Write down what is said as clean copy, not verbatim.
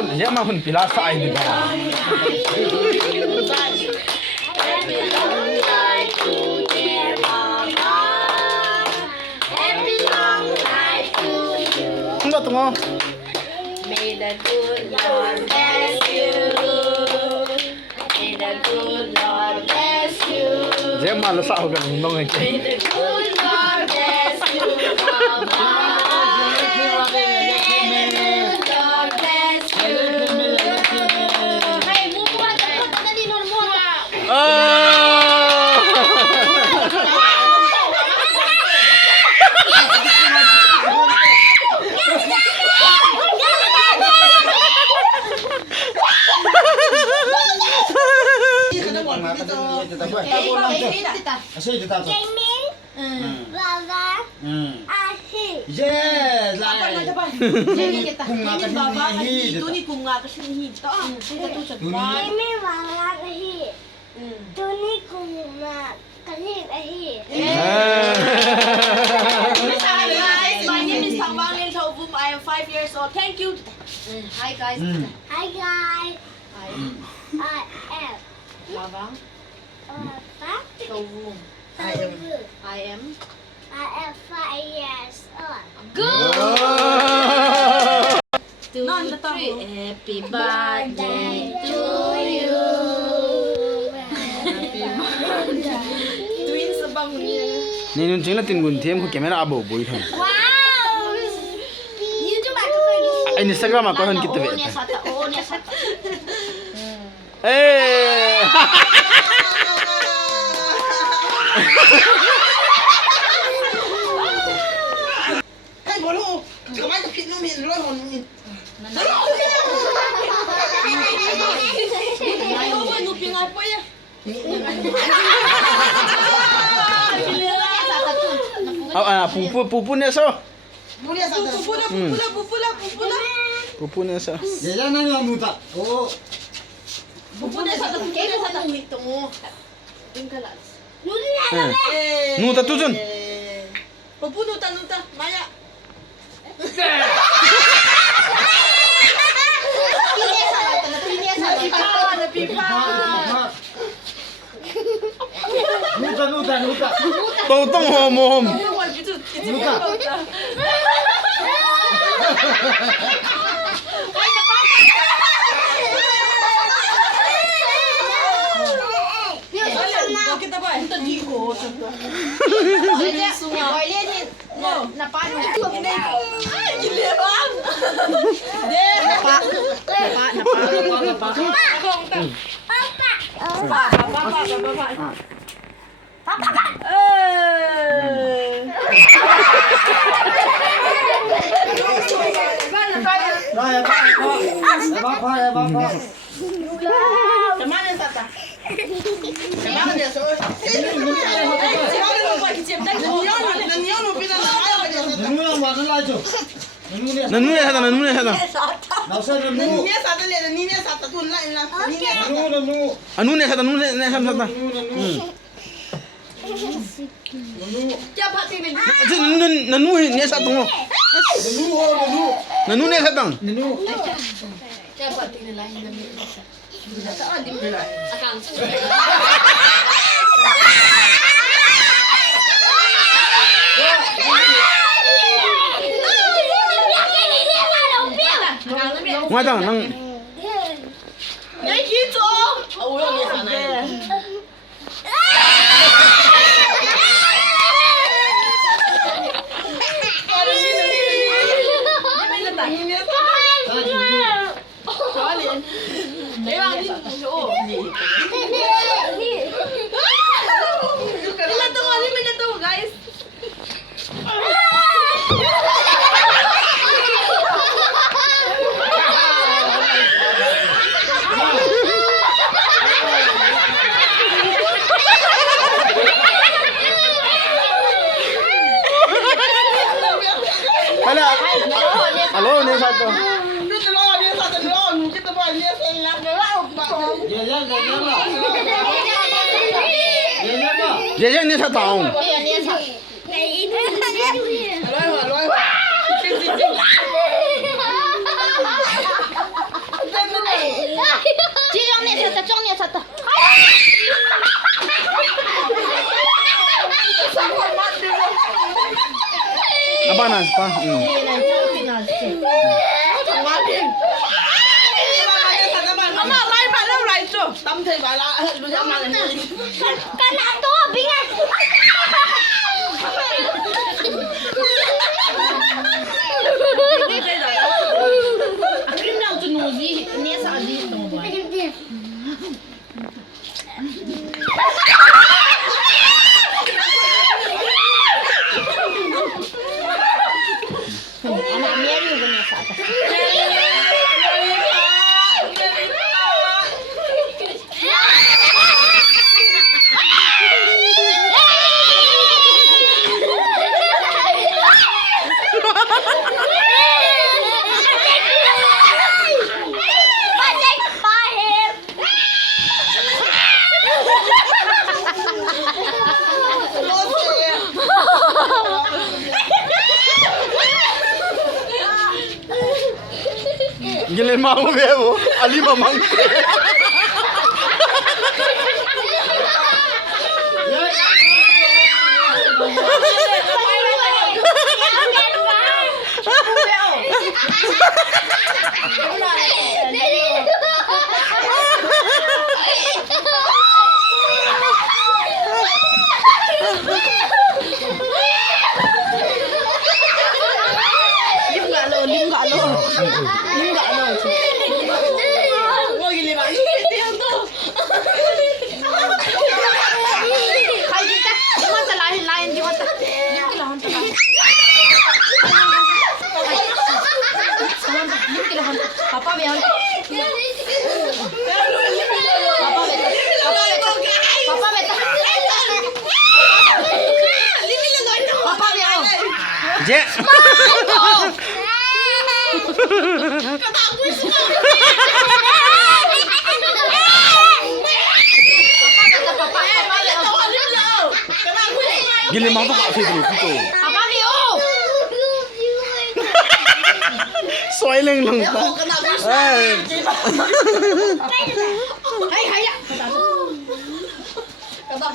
hun pila sai di ba. Enggak tunggu. May the good Lord bless you. May the good Lord bless you. Dia malu sa ako ng nong May the good Lord bless you, Mama. May the good Lord bless you. Hey, bubuhat ako tadi normal. Vavang, ahi. Yes, Jadi kita. Ini baba Itu ni kunga kasi hito. Kita tu sa Ini vavang ahi. Tuni kuma kasi ahi. Hi guys, my name is Thangvanglen, Lhouvum. I am 5 years old. Thank you. Hi guys. Hi guys, Hi. I am Vavang, Papa. Lhouvum. I I am 5 years old. good. 2, 3. Happy birthday to you. Twins bang niya. Ninun ching la tin gun them ko camera abo boi thon. Wow! YouTube ako ko Ay Instagram ako hon kita Oo be. niya sata. Oo niya sata. Eh. Hey, bolu. Kamay ka pitno min roy hon min. Ay, oo, nuping nga po yan. Pupu na so. Muli sa ta. Pupu na so. Jajan na yung muta. Oh. Pupunta sa tabi. Kaya sa tabi. Ito mo. Tingkalas. Nuta tujun. Pupunuta, Maya. Napipa. Nuta. Totong hom. Nuta. Bakit ba? Ito di ko. Napano? Ay, gilibang! Kemana Tata? Kemana dia so? Nanu ya hada. Anu ne hada. Nanu ne sa tungo. Nanu ne hada. Ngoài tao nang Nhảy khí chỗ. Ôi, ôi, ôi, này. Chó liền. Đấy bạn đi chỗ. Đi lên tàu guys. Halo, ni satu. Jajan ni satu tahun. pa. Mama lại bạn đâu lại chưa? Tâm thì bà là bây giờ mà là Cái nào to bị ngay. Cái nào cho nó gì, nè sao gì nó vậy? Anak dia juga nè sao? Gila mau be wo. Ali mamang. ngồi gì bạn tiền thôi. Hai kita, cuma lain juga tak. Yang lawan tak. Yang lawan. Papa biar. Papa beta. Papa biar. Je. Gila mau tu kat situ tu. Papa biar. Xoay lên lưng ta. Hai hai ya. Các bạn